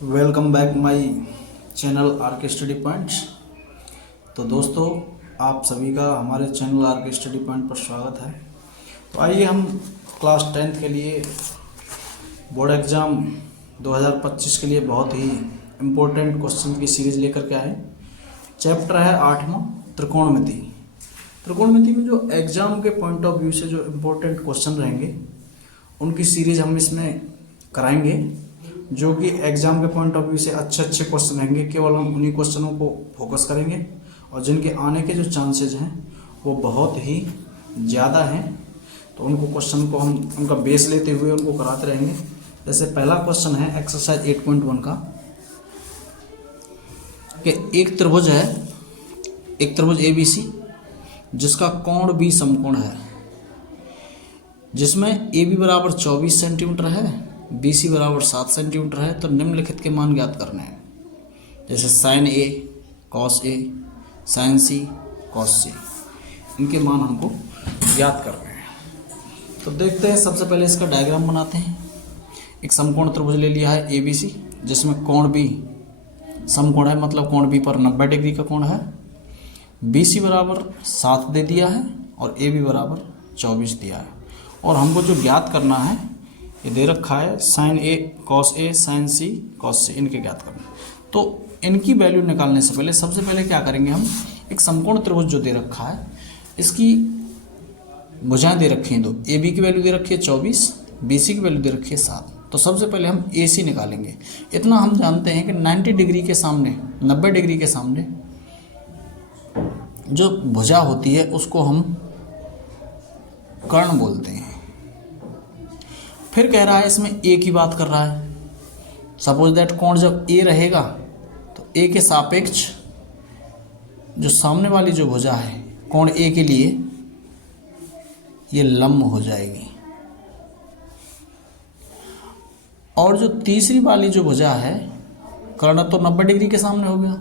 Welcome back my channel are के study points. तो दोस्तों, आप सभी का हमारे चैनल आर के स्टडी पॉइंट पर स्वागत है। तो आइए हम क्लास 10th के लिए बोर्ड एग्ज़ाम 2025 के लिए बहुत ही इम्पोर्टेंट क्वेश्चन की सीरीज़ लेकर के आए। चैप्टर है 8वां, त्रिकोणमिति। त्रिकोणमिति में जो एग्ज़ाम के पॉइंट ऑफ व्यू से जो इम्पोर्टेंट क्वेश्चन रहेंगे उनकी सीरीज़ हम इसमें कराएंगे, जो कि एग्ज़ाम के पॉइंट ऑफ व्यू से अच्छे क्वेश्चन रहेंगे। केवल हम उन्हीं क्वेश्चनों को फोकस करेंगे और जिनके आने के जो चांसेज हैं वो बहुत ही ज़्यादा हैं। तो उनको क्वेश्चन को हम उनका बेस लेते हुए उनको कराते रहेंगे। जैसे पहला क्वेश्चन है एक्सरसाइज 8.1 का कि एक त्रिभुज है, एक त्रिभुज ABC जिसका कोण B समकोण है, जिसमें AB बराबर 24 सेंटीमीटर है, BC बराबर 7 सेंटीमीटर है। तो निम्नलिखित के मान ज्ञात करने हैं। जैसे sine A cos A, sine C cos C, इनके मान हमको ज्ञात करने हैं। तो देखते हैं, सबसे पहले इसका डायग्राम बनाते हैं। एक समकोण त्रिभुज ले लिया है ABC, जिसमें कोण B समकोण है, मतलब कोण B पर 90 डिग्री का कोण है। BC बराबर 7 दे दिया है और AB बराबर 24 दिया है। और हमको जो ज्ञात करना है ये दे रखा है sine A cos A, sine C cos C, इनके ज्ञात करना। तो इनकी वैल्यू निकालने से पहले सबसे पहले क्या करेंगे, हम एक समकोण त्रिभुज जो दे रखा है इसकी भुजाएं दे रखी हैं दो। AB की वैल्यू दे रखी है 24, BC की वैल्यू दे रखी है 7। तो सबसे पहले हम AC निकालेंगे। इतना हम जानते हैं कि 90 डिग्री के सामने, 90 डिग्री के सामने जो भुजा होती है उसको हम कर्ण बोलते हैं। फिर कह रहा है इसमें A की बात कर रहा है। सपोज दैट कोण जब A रहेगा तो A के सापेक्ष जो सामने वाली जो भुजा है कोण A के लिए ये लंब हो जाएगी। और जो तीसरी वाली जो भुजा है, कर्ण तो 90 डिग्री के सामने हो गया,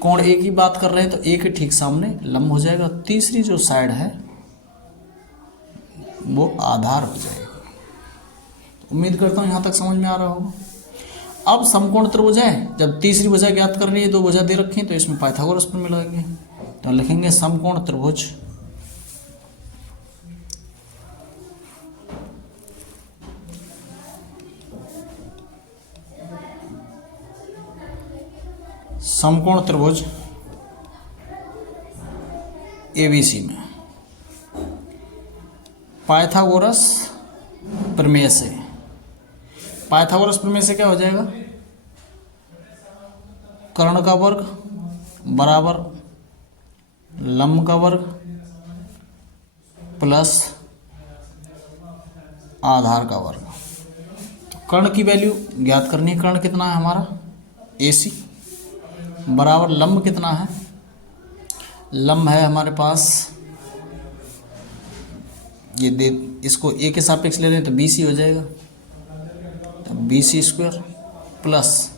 कोण A की बात कर रहे हैं तो A के ठीक सामने लंब हो जाएगा। तीसरी जो साइड है वो आधार हो जाएगा। उम्मीद करता हूँ यहाँ तक समझ में आ रहा होगा। अब समकोण त्रिभुज है, जब तीसरी भुजा ज्ञात करनी है, दो भुजा दे रखी हैं, तो इसमें पाइथागोरस पर मिलाएंगे। तो लिखेंगे समकोण त्रिभुज समकोण त्रिभुज ABC में पाइथागोरस प्रमेय से, पाइथागोरस प्रमेय से क्या हो जाएगा, कर्ण का वर्ग बराबर लंब का वर्ग प्लस आधार का वर्ग। तो कर्ण की वैल्यू ज्ञात करनी है। कर्ण कितना है हमारा AC बराबर लंब कितना है, लंब है हमारे पास ये दे, इसको A के सापेक्ष ले रहे हैं तो BC हो जाएगा, तो BC स्क्वायर प्लस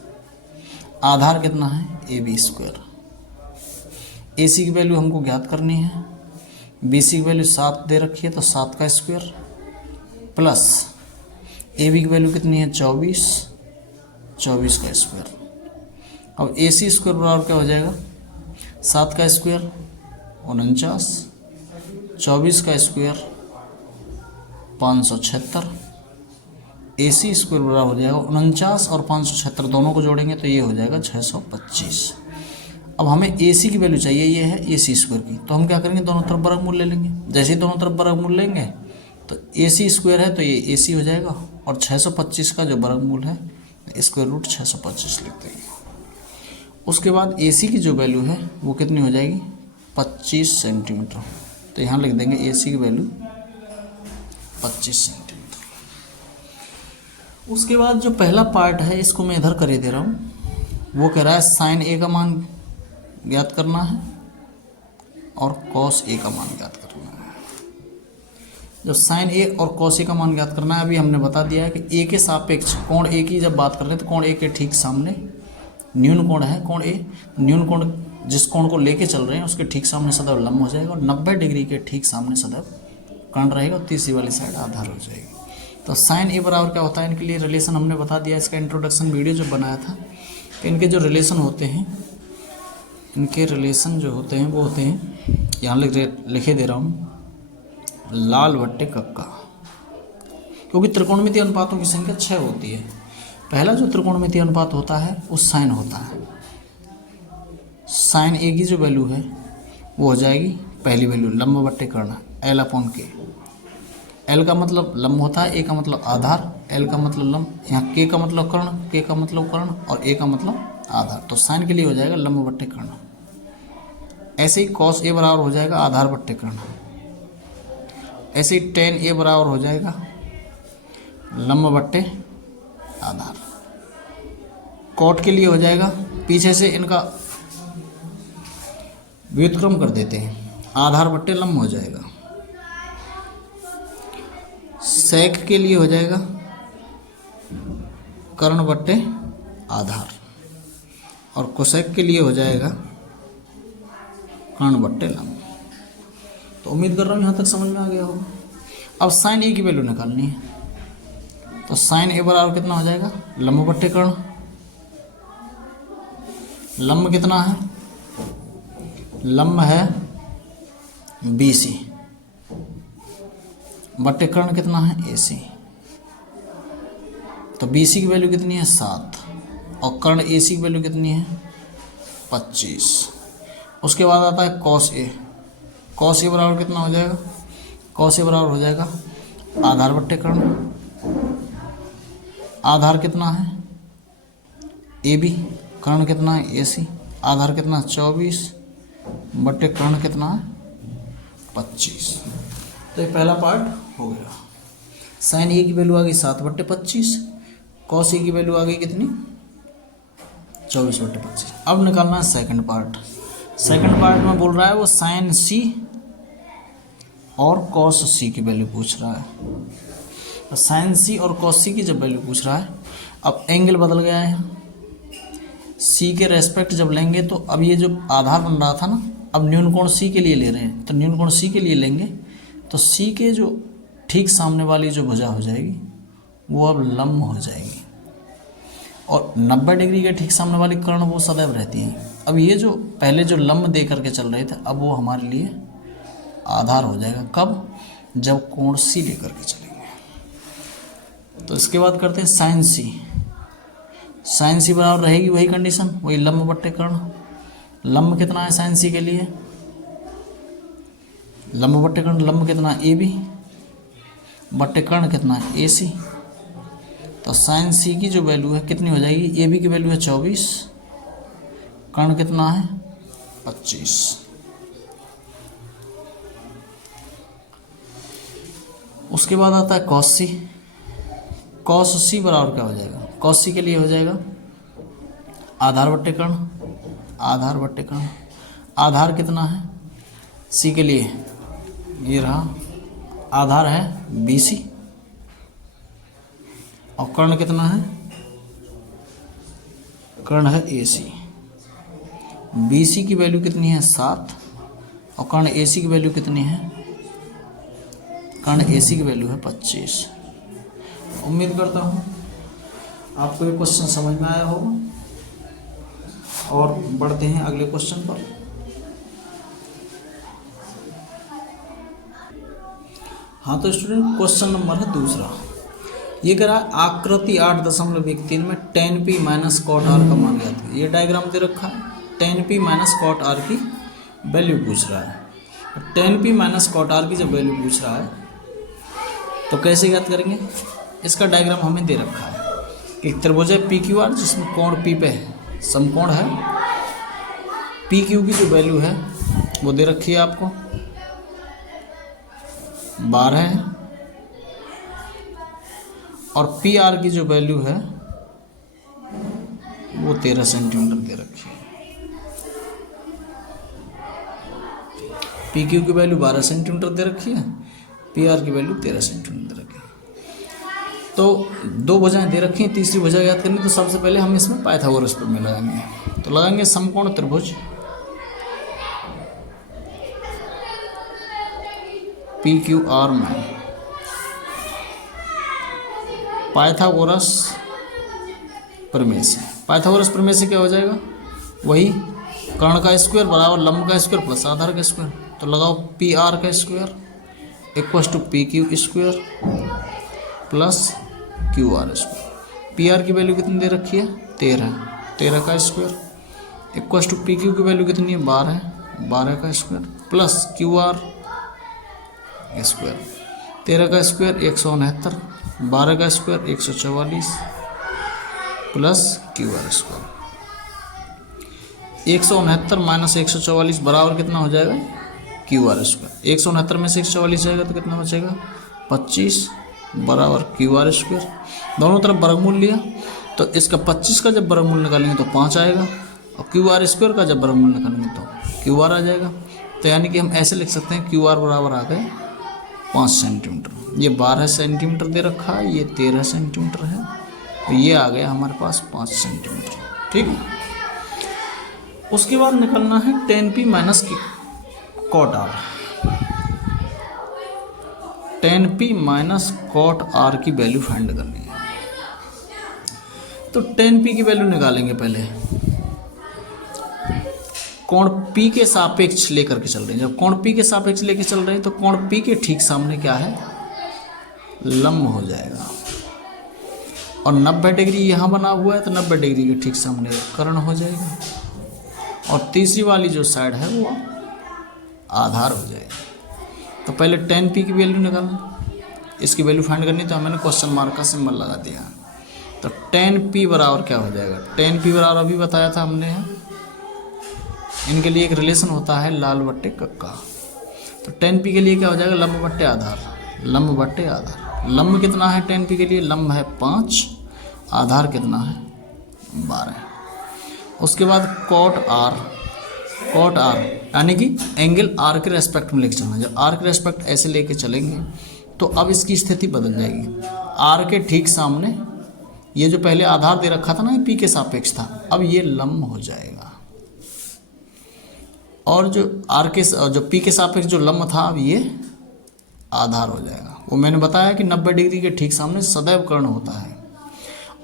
आधार कितना है AB स्क्वायर। AC की वैल्यू हमको ज्ञात करनी है, BC की वैल्यू 7 दे रखी है तो 7 का स्क्वायर प्लस AB की वैल्यू कितनी है 24, 24 का स्क्वायर। अब AC स्क्वायर बराबर क्या हो जाएगा, 7 का स्क्वायर 49, 24 का स्क्वायर 576। AC स्क्वायर बराबर हो जाएगा 49 और 576, दोनों को जोड़ेंगे तो ये हो जाएगा 625। अब हमें AC की वैल्यू चाहिए, ये है AC स्क्वायर की। तो हम क्या करेंगे, दोनों तरफ वर्गमूल ले लेंगे। जैसे ही दोनों तरफ वर्गमूल लेंगे तो AC स्क्वायर है तो ये AC हो जाएगा, और 625 का जो वर्गमूल है स्क्वायर रूट 625 लिख देंगे। उसके बाद AC की जो वैल्यू है वो कितनी हो जाएगी 25 सेंटीमीटर। तो यहाँ लिख देंगे AC की वैल्यू 25 सेंटीमीटर। उसके बाद जो पहला पार्ट है इसको मैं इधर कर दे रहा हूँ। वो कह रहा है साइन A का मान ज्ञात करना है और कॉस A का मान ज्ञात करना है। जो साइन A और कॉस A का मान ज्ञात करना है, अभी हमने बता दिया है कि A के सापेक्ष कोण A की जब बात कर रहे हैं तो कोण A के ठीक सामने न्यून कोण है कोण A। न्यून कोण जिस कोण को लेके चल रहे हैं उसके ठीक सामने सदैव लंब हो जाएगा, और 90 डिग्री के ठीक सामने सदैव कर्ण रहेगा, और तीसरी वाली साइड आधार हो जाएगी। तो साइन ए बराबर क्या होता है, इनके लिए रिलेशन हमने बता दिया, इसका इंट्रोडक्शन वीडियो जब बनाया था कि इनके जो रिलेशन होते हैं, इनके रिलेशन जो होते हैं वो होते हैं, यहाँ लिखे दे रहा हूँ, लाल बट्टे कक्का। क्योंकि त्रिकोणमितीय अनुपातों की संख्या 6 होती है। पहला जो त्रिकोणमितीय अनुपात होता है वो साइन होता है। साइन ए की जो वैल्यू है वो हो जाएगी पहली वैल्यू लंब बट्टे कर्ण L/K। L का मतलब लंब होता है, A का मतलब आधार, L का मतलब लंब, यहाँ K का मतलब कर्ण, K का मतलब कर्ण और A का मतलब आधार। तो साइन के लिए हो जाएगा लंब बट्टे कर्ण। ऐसे ही cos A बराबर हो जाएगा आधार बट्टे कर्ण। ऐसे ही tan A बराबर हो जाएगा लंब बट्टे आधार। कॉट के लिए हो जाएगा, पीछे से इनका व्युत्क्रम कर देते हैं, आधार बट्टे लंब हो जाएगा। सेक के लिए हो जाएगा कर्ण बट्टे आधार और कोसेक के लिए हो जाएगा कर्ण बट्टे लंब। तो उम्मीद कर रहा हूँ यहाँ तक समझ में आ गया होगा। अब साइन ए की वैल्यू निकालनी है, तो साइन ए बराबर कितना हो जाएगा लंब बट्टे कर्ण। लंब कितना है, लंब है BC बट्टे कर्ण कितना है AC। तो BC की वैल्यू कितनी है 7 और कर्ण AC की वैल्यू कितनी है 25। उसके बाद आता है cos A। cos A बराबर कितना हो जाएगा, cos A बराबर हो जाएगा आधार बट्टे कर्ण। आधार कितना है AB, कर्ण कितना है AC, आधार कितना 24 बट्टे कर्ण कितना है 25। तो ये पहला पार्ट हो गया। साइन ए की वैल्यू आ गई 7 बट्टे 25, कॉस ए की वैल्यू आ गई कितनी 24 बट्टे 25। अब निकालना है सेकंड पार्ट। सेकंड पार्ट में बोल रहा है वो साइन सी और कॉस सी की वैल्यू पूछ रहा है। तो साइन सी और कॉस सी की जब वैल्यू पूछ रहा है, अब एंगल बदल गया है, सी के रेस्पेक्ट जब लेंगे तो अब ये जो आधार बन रहा था ना, अब न्यून कोण सी के लिए ले रहे हैं, तो न्यून कोण सी के लिए लेंगे तो सी के जो ठीक सामने वाली जो भुजा हो जाएगी वो अब लंब हो जाएगी और 90 डिग्री के ठीक सामने वाली कर्ण वो सदैव रहती हैं। अब ये जो पहले जो लंब दे करके चल रहे थे अब वो हमारे लिए आधार हो जाएगा। कब, जब कोण सी लेकर के चलेंगे। तो इसके बाद करते हैं साइन सी। साइन सी बराबर रहेगी वही कंडीशन, वही लंब बट्टे कर्ण। लंब कितना है साइन सी के लिए, लंब बट्टे कर्ण, लंब कितना है AB बट्टे कर्ण कितना है AC। तो साइन सी की जो वैल्यू है कितनी हो जाएगी, AB की वैल्यू है 24, कर्ण कितना है 25। उसके बाद आता है कॉस सी। कॉस सी बराबर क्या हो जाएगा, कॉस सी के लिए हो जाएगा आधार बट्टे कर्ण, आधार बट्टे कर्ण। आधार कितना है सी के लिए, ये रहा आधार है BC और कर्ण कितना है, कर्ण है AC। BC की वैल्यू कितनी है 7 और कर्ण AC की वैल्यू कितनी है, कर्ण AC की वैल्यू है 25। उम्मीद करता हूँ आपको ये क्वेश्चन समझ में आया होगा और बढ़ते हैं अगले क्वेश्चन पर। हाँ तो स्टूडेंट क्वेश्चन नंबर है दूसरा। ये कह रहा है आकृति 8.13 में tan p minus cot r का मान ज्ञात कीजिए। ये डायग्राम दे रखा है, tan p minus cot r की वैल्यू पूछ रहा है। tan p minus cot r की जब वैल्यू पूछ रहा है तो कैसे ज्ञात करेंगे। इसका डायग्राम हमें दे रखा है कि त्रिभुज है PQR जिसमें कोण P पे है, समकोण है। PQ की जो वैल्यू है वो दे रखी है आपको 12 है और PR की जो वैल्यू है वो 13 सेंटीमीटर दे रखी है। PQ की वैल्यू 12 सेंटीमीटर दे रखी है, PR की वैल्यू 13 सेंटीमीटर दे रखी है। तो दो भुजाएं दे रखी हैं, तीसरी भुजा याद करनी। तो सबसे पहले हम इसमें पाइथागोरस प्रमेय लगाएंगे। तो लगाएंगे समकोण त्रिभुज PQR में पाइथागोरस प्रमेय से पाइथागोरस प्रमेय से क्या हो जाएगा, वही कर्ण का स्क्वायर बराबर लंब का स्क्वायर प्लस आधार का स्क्वायर। तो लगाओ पी आर का square equals to P Q square plus Q R square. P R की वैल्यू कितनी दे रखी है, 13 का square equals to P Q की वैल्यू कितनी है, 12 का square plus Q R square. 13 का स्क्वायर 169, 12 का square 144 plus Q R square. 169 minus 144 बराबर कितना हो जाएगा, क्यू आर स्क्वायर। 169 में से 144 जाएगा तो कितना बचेगा, 25 बराबर क्यू आर स्क्वायर। दोनों तरफ वर्गमूल लिया तो इसका 25 का जब वर्गमूल निकालेंगे तो 5 आएगा और क्यू आर स्क्वायर का जब वर्गमूल निकालेंगे तो क्यू आर आ जाएगा। तो यानी कि हम ऐसे लिख सकते हैं क्यू आर बराबर आ गए 5 सेंटीमीटर। ये 12 सेंटीमीटर दे रखा है, ये 13 सेंटीमीटर है, तो ये आ गया हमारे पास 5 सेंटीमीटर। ठीक है, उसके बाद निकलना है tan p minus cot R. tan p minus cot R की वैल्यू फाइंड करनी है। तो tan p की वैल्यू निकालेंगे पहले, कोण P के सापेक्ष लेकर के चल रहे हैं। जब कोण P के सापेक्ष लेके चल रहे हैं तो कोण P के ठीक सामने क्या है, लंब हो जाएगा। और 90 डिग्री यहाँ बना हुआ है तो 90 डिग्री के ठीक सामने कर्ण हो जाएगा। और तीसरी वाली जो साइड है वो आधार हो जाएगा। तो पहले tan p की वैल्यू निकालना, इसकी वैल्यू फाइंड करनी, तो मैंने क्वेश्चन मार्क का सिंबल लगा दिया। तो tan p बराबर क्या हो जाएगा, tan p बराबर अभी बताया था हमने, इनके लिए एक रिलेशन होता है लाल बट्टे कक्का। तो tan p के लिए क्या हो जाएगा, लंब बट्टे आधार, लंब बट्टे आधार। लंब कितना है tan p के लिए, लंब है 5, आधार कितना है 12। उसके बाद कॉट आर यानी कि एंगल आर के रेस्पेक्ट में लेके चलना। जब आर के रेस्पेक्ट ऐसे लेके चलेंगे तो अब इसकी स्थिति बदल जाएगी। आर के ठीक सामने ये जो पहले आधार दे रखा था ना, ये पी के सापेक्ष था, अब ये लंब हो जाएगा। और जो आर के जो पी के सापेक्ष जो लंब था, अब ये आधार हो जाएगा। वो मैंने बताया कि 90 डिग्री के ठीक सामने सदैव कर्ण होता है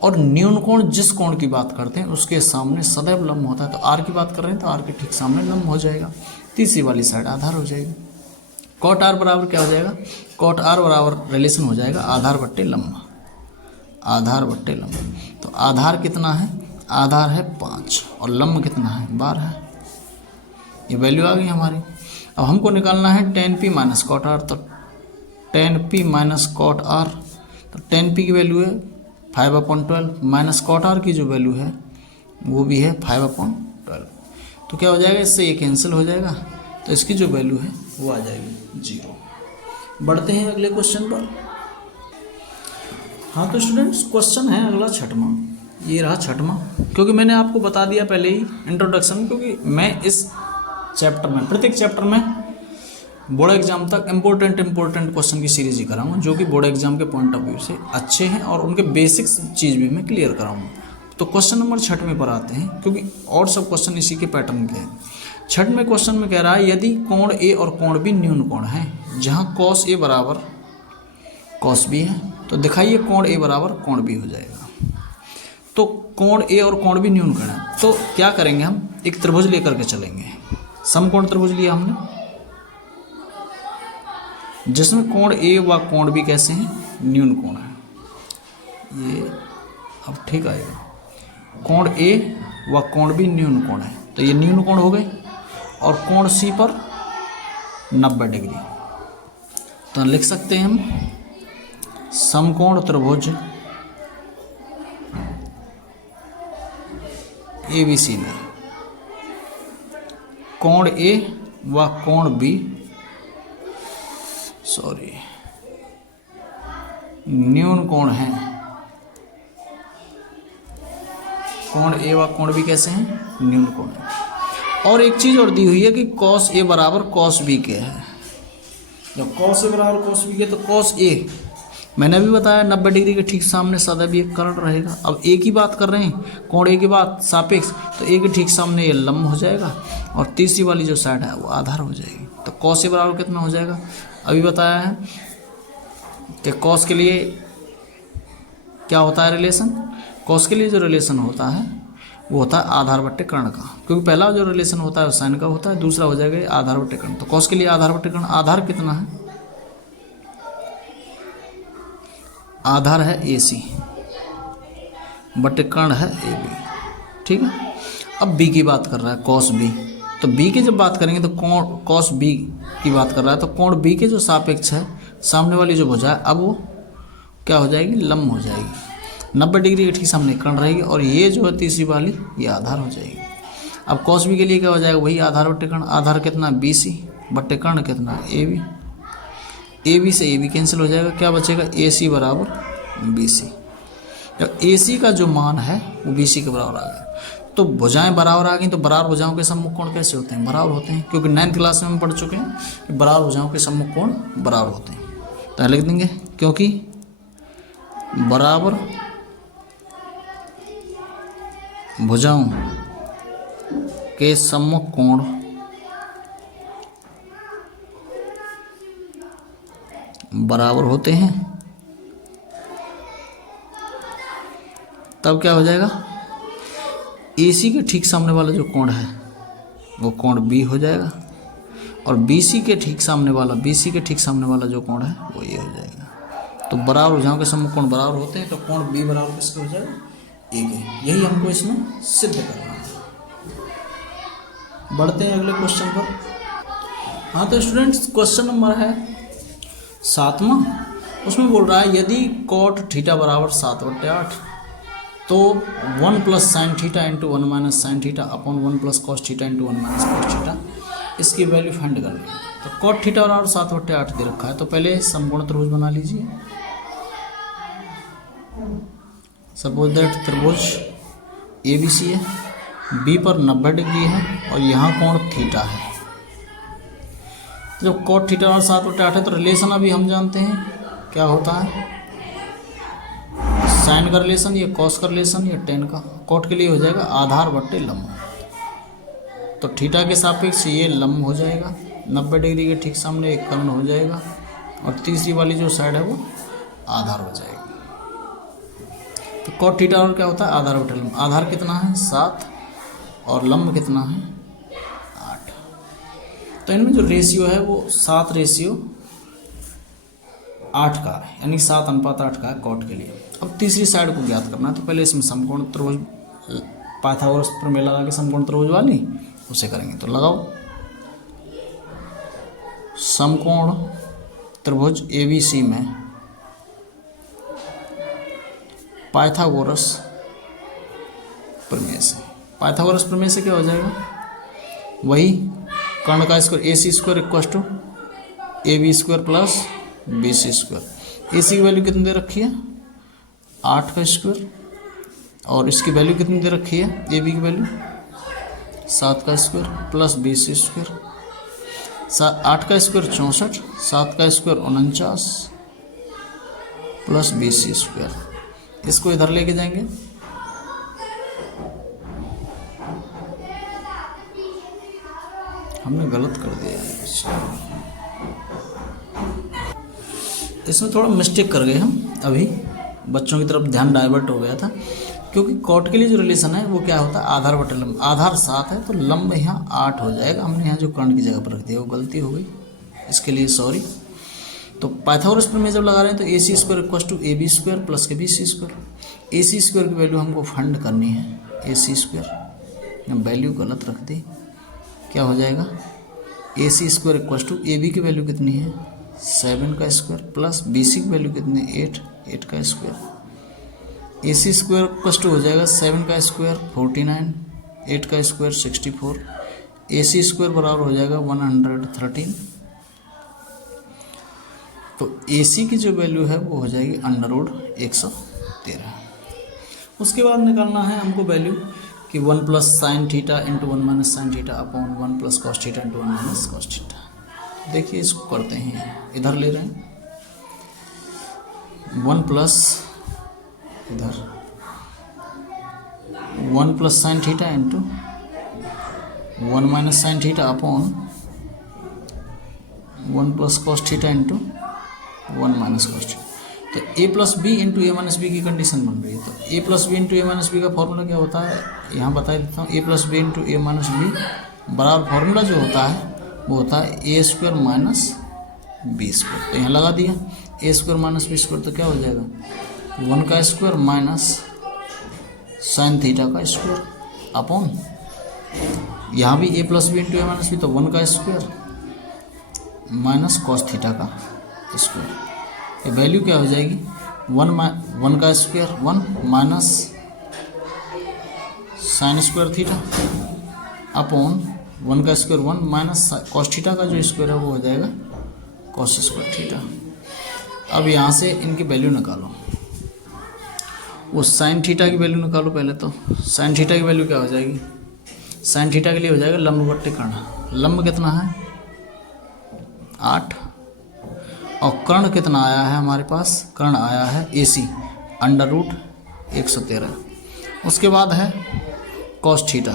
और न्यून कोण जिस कोण की बात करते हैं उसके सामने सदैव लंब होता है। तो आर की बात कर रहे हैं तो आर के ठीक सामने लंब हो जाएगा, तीसरी वाली साइड आधार हो जाएगी। कॉट आर बराबर क्या हो जाएगा, कॉट आर बराबर रिलेशन हो जाएगा आधार बट्टे लंब, आधार बट्टे लंब। तो आधार कितना है, आधार है 5 और लंब कितना है 12। ये वैल्यू आ गई हमारी। अब हमको निकालना है tan p minus cot R. तो tan p minus cot R, तो tan p की वैल्यू है 5/12 माइनस कॉट आर की जो वैल्यू है वो भी है 5/12। तो क्या हो जाएगा, इससे ये कैंसिल हो जाएगा, तो इसकी जो वैल्यू है वो आ जाएगी 0। बढ़ते हैं अगले क्वेश्चन पर। हाँ तो स्टूडेंट्स, क्वेश्चन है अगला 6वां, ये रहा 6वां। क्योंकि मैंने आपको बता दिया पहले ही इंट्रोडक्शन, क्योंकि मैं इस चैप्टर में, प्रत्येक चैप्टर में बोर्ड एग्जाम तक इम्पोर्टेंट क्वेश्चन की सीरीज ही कराऊंगा, जो कि बोर्ड एग्जाम के पॉइंट ऑफ व्यू से अच्छे हैं और उनके बेसिक्स चीज़ भी मैं क्लियर कराऊंगा। तो क्वेश्चन नंबर 6 पर आते हैं, क्योंकि और सब क्वेश्चन इसी के पैटर्न के हैं। 6वें क्वेश्चन में कह रहा है, यदि कोण ए और कोण बी न्यून कोण है, जहाँ कॉस ए बराबर कॉस बी है, तो दिखाइए कोण ए बराबर कोण बी हो जाएगा। तो कोण ए और कोण बी न्यून कोण है, तो क्या करेंगे, हम एक त्रिभुज लेकर के चलेंगे। समकोण त्रिभुज लिया हमने, जिसमें कोण ए व कोण बी कैसे हैं, न्यून कोण है। ये अब ठीक आएगा, कोण ए व कोण बी न्यून कोण है, तो ये न्यून कोण हो गए। और कोण सी पर 90 डिग्री, तो लिख सकते हैं हम समकोण त्रिभुज ABC में कोण ए व कोण बी न्यून कोण है। कोण ए व कोण बी कैसे हैं, न्यून कोण है। और एक चीज़ और दी हुई है कि कॉस ए बराबर कॉस बी के है। जब कॉस ए बराबर कॉस बी के, तो कॉस ए मैंने भी बताया 90 डिग्री के ठीक सामने सदैव ये कर्ण रहेगा। अब ए की बात कर रहे हैं, कोण ए की बात सापेक्ष, तो ए के ठीक सामने ये लंब हो जाएगा और तीसरी वाली जो साइड है वो आधार हो जाएगी। तो कॉस ए बराबर कितना हो जाएगा, अभी बताया है कि कॉस के लिए क्या होता है रिलेशन। कॉस के लिए जो रिलेशन होता है वो होता है आधार बट्टे कर्ण का, क्योंकि पहला जो रिलेशन होता है वो साइन का होता है, दूसरा हो जाएगा आधार बट्टे कर्ण। तो कॉस के लिए आधार बट्टे कर्ण, आधार कितना है, आधार है AC बट्टे कर्ण है AB, ठीक है। अब B की बात कर रहा है कॉस B, तो B की जब बात करेंगे तो कोण कॉस B की बात कर रहा है, तो कोण B के जो सापेक्ष है सामने वाली जो भुजा है अब वो क्या हो जाएगी, लंब हो जाएगी, 90 डिग्री के ठीक सामने कर्ण रहेगी, और ये जो है तीसरी वाली ये आधार हो जाएगी। अब कॉस B के लिए क्या हो जाएगा, वही आधार बट्टे कर्ण, आधार कितना BC बट्टे कर्ण कितना AB, AB से AB कैंसिल हो जाएगा, क्या बचेगा AC बराबर BC। जब AC का जो मान है वो BC के बराबर आ गया, तो भुजाएं बराबर आ गई, तो बराबर भुजाओं के सम्मुख कोण कैसे होते हैं, बराबर होते हैं, क्योंकि 9th क्लास में हम पढ़ चुके हैं कि बराबर भुजाओं के सम्मुख कोण बराबर होते हैं। तो लिख देंगे क्योंकि बराबर भुजाओं के सम्मुख कोण बराबर होते हैं, तब क्या हो जाएगा, AC के ठीक सामने वाला जो कोण है वो कोण B हो जाएगा, और BC के ठीक सामने वाला जो कोण है वो ये हो जाएगा। तो बराबर भुजाओं के सम्मुख कोण बराबर होते हैं, तो कोण B बराबर किसके हो जाएगा, A के। यही हमको इसमें सिद्ध करना है। बढ़ते हैं अगले क्वेश्चन पर। हाँ तो स्टूडेंट्स क्वेश्चन नंबर है 7वां, उसमें बोल रहा है यदि कॉट थीटा बराबर 7/8 तो 1 plus sine theta into 1 minus sine theta upon 1 plus cos theta into 1 minus cos theta, इसकी वैल्यू फाइंड कर ली। तो कॉट थीटा बराबर 7/8 दे रखा है, तो पहले समकोण त्रिभुज बना लीजिए। सपोज दैट त्रिभुज ABC है, B पर 90 डिग्री है और यहाँ कोण थीटा है। जब कॉट थीटा बराबर 7/8 है तो रिलेशन अभी हम जानते हैं क्या होता है, साइन का रिलेशन या कॉस का रिलेशन या टेन का। कॉट के लिए हो जाएगा आधार बट्टे लंब, तो थीटा के सापेक्ष ये लंब हो जाएगा, 90 डिग्री के ठीक सामने एक कर्ण हो जाएगा, और तीसरी वाली जो साइड है वो आधार हो जाएगी। तो कॉट थीटा और क्या होता है, आधार बट्टे लंब। आधार कितना है 7 और लंब कितना है 8। तो इनमें जो रेशियो है वो 7/8 का है, यानी 7:8 का है कॉट के लिए। अब तीसरी साइड को ज्ञात करना है, तो पहले इसमें समकोण त्रिभुज पाइथागोरस प्रमेय लगा के समकोण त्रिभुज वाली उसे करेंगे। तो लगाओ समकोण त्रिभुज ABC में पाइथागोरस प्रमेय से, पाइथागोरस प्रमेय से क्या हो जाएगा, वही कर्ण का square AC² equal to AB² plus BC²। AC की वैल्यू कितनी दे रखी है 8 का स्क्वायर, और इसकी वैल्यू कितनी दे रखी है AB की वैल्यू 7 का स्क्वायर प्लस BC²। 8 का स्क्वायर 64, 7 का स्क्वायर 49 प्लस BC²। इसको इधर लेके जाएंगे, हमने गलत कर दिया है, इसमें थोड़ा मिस्टेक कर गए हम, अभी बच्चों की तरफ ध्यान डाइवर्ट हो गया था, क्योंकि कॉट के लिए जो रिलेशन है वो क्या होता है आधार बटे लंब। आधार 7 है तो लंब यहाँ 8 हो जाएगा, हमने यहाँ जो कर्ण की जगह पर रख दिया वो गलती हो गई, इसके लिए सॉरी। तो पाइथागोरस प्रमेय जब लगा रहे हैं तो AC² equal to AB² plus के BC²। AC² की वैल्यू हमको फाइंड करनी है, AC², वैल्यू गलत रख दी, क्या हो जाएगा AC² इक्वल टू AB की वैल्यू कितनी है 7 का स्क्वायर प्लस BC की वैल्यू कितनी है 8 का स्क्वायर। AC² इक्वल टू हो जाएगा 7 का स्क्वायर 49, 8 का स्क्वायर 64, AC² बराबर हो जाएगा 113। तो AC की जो वैल्यू है वो हो जाएगी √113। उसके बाद निकालना है हमको वैल्यू कि 1 plus sine theta into 1 minus sine theta upon 1 plus cos theta into 1 minus cos theta. देखिए इसको करते हैं, इधर ले रहे हैं 1 प्लस इधर 1 plus sine theta into 1 minus sine theta upon 1 plus cos theta into 1 minus cos theta. तो ए plus B into A minus B की कंडीशन बन रही है। तो ए plus B into A minus B का फॉर्मूला क्या होता है, यहाँ बता देता हूँ। ए plus B into A minus B बराबर फॉर्मूला जो होता है वो होता है ए स्क्वायर माइनस बी स्क्वायर। तो यहाँ लगा दिया A square minus B square, तो क्या हो जाएगा 1 का स्क्वायर माइनस साइन थीटा का स्क्वायर अपॉन, यहाँ भी A plus B into A minus B, तो 1 का स्क्वायर माइनस कॉस थीटा का स्क्वायर। ये वैल्यू क्या हो जाएगी 1 का square 1 minus sine square theta upon 1 का स्क्वायर 1 माइनस कॉस थीटा का जो स्क्वायर है वो हो जाएगा कॉस स्क्वायर थीटा। अब यहाँ से इनकी वैल्यू निकालो, वो साइन थीटा की वैल्यू निकालो पहले। तो साइन थीटा की वैल्यू क्या हो जाएगी, साइन थीटा के लिए हो जाएगा लंब बट्टे कर्ण। लंब कितना है 8 और कर्ण कितना आया है हमारे पास, कर्ण आया है AC अंडर रूट 113। उसके बाद है कॉस थीटा,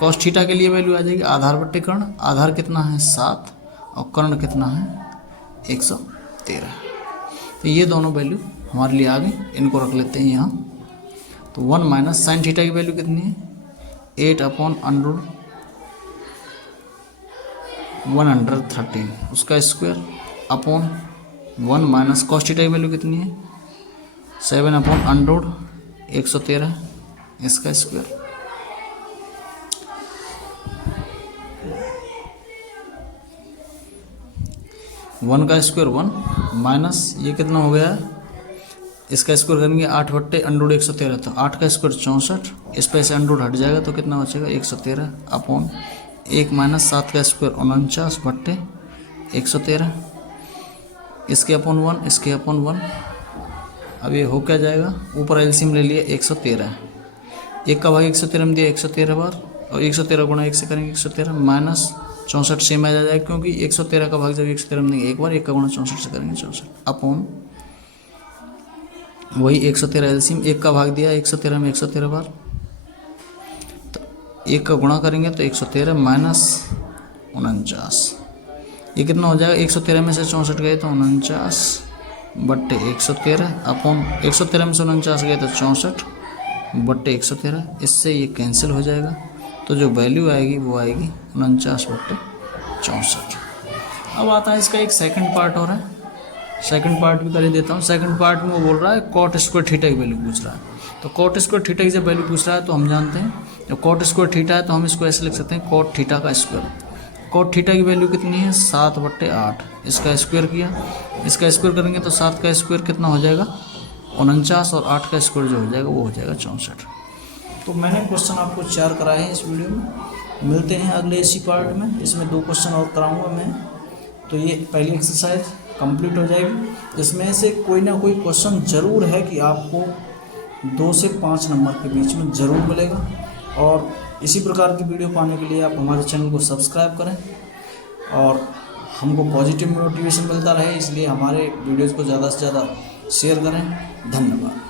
कॉस थीटा के लिए वैल्यू आ जाएगी आधार बट्टे कर्ण। आधार कितना है 7 और कर्ण कितना है 113। तो ये दोनों वैल्यू हमारे लिए आ गई, इनको रख लेते हैं यहाँ। तो 1 माइनस साइन थीटा की वैल्यू कितनी है 8 अपॉन अंडर रूट 113 उसका square upon 1 minus cos theta की वैल्यू कितनी है 7 अपॉन अंडर रूट 113 इसका स्क्वायर। वन का स्क्वायर 1 माइनस ये कितना हो गया, इसका स्क्वायर करेंगे 8 बट्टे अंडर 113, तो 8 का स्क्वायर 64, इस पर से अंडर हट जाएगा तो कितना बचेगा 113 अपॉन 1 माइनस 7 का स्क्वायर 49 बट्टे 113, इसके अपॉन 1 इसके अपॉन 1। अब ये हो क्या जाएगा, ऊपर एलसीएम ले लिया 113, 1 का भाग 113 में दिया 113 बार, और 113 गुणा 1 से करेंगे 113 माइनस 64 सेम आ जाएगा, क्योंकि 113 का भाग जब 113 में देंगे एक बार, 1 का गुणा 64 से करेंगे 64 अपॉन वही 113 एलसीएम, 1 का भाग दिया 113 में 113 बार, तो 1 का गुणा करेंगे तो 113 माइनस 49, ये कितना हो जाएगा 113 में से 64 गए तो 49 बट्टे 113 अपॉन 113 में से 49 गए तो 64 बट्टे 113, इससे ये कैंसिल हो जाएगा। तो जो वैल्यू आएगी वो आएगी 49 बट्टे 64। अब आता है इसका एक सेकंड पार्ट और है, सेकंड पार्ट भी कर ही देता हूँ। सेकंड पार्ट में वो बोल रहा है कॉट स्क्वायर थीटा की वैल्यू पूछ रहा है। तो कॉट स्क्वायर थीटा की जब वैल्यू पूछ रहा है तो हम जानते हैं जब कॉट स्क्वायर थीटा है तो हम इसको ऐसे लिख सकते हैं कॉट थीटा का स्क्वायर। कॉट थीटा की वैल्यू कितनी है 7 बट्टे 8, इसका स्क्वायर किया, इसका स्क्वायर करेंगे तो 7 का स्क्वायर कितना हो जाएगा 49 और 8 का स्क्वायर जो हो जाएगा वो हो जाएगा 64। तो मैंने क्वेश्चन आपको 4 कराए हैं इस वीडियो में, मिलते हैं अगले इसी पार्ट में। इसमें 2 क्वेश्चन और कराऊंगा मैं। तो ये पहली एक्सरसाइज कंप्लीट हो जाएगी। इसमें से कोई ना कोई क्वेश्चन ज़रूर है कि आपको 2 से 5 नंबर के बीच में ज़रूर मिलेगा। और इसी प्रकार की वीडियो पाने के लिए आप हमारे चैनल को सब्सक्राइब करें और हमको पॉजिटिव मोटिवेशन मिलता रहे, इसलिए हमारे वीडियोज़ को ज़्यादा से ज़्यादा शेयर करें। धन्यवाद।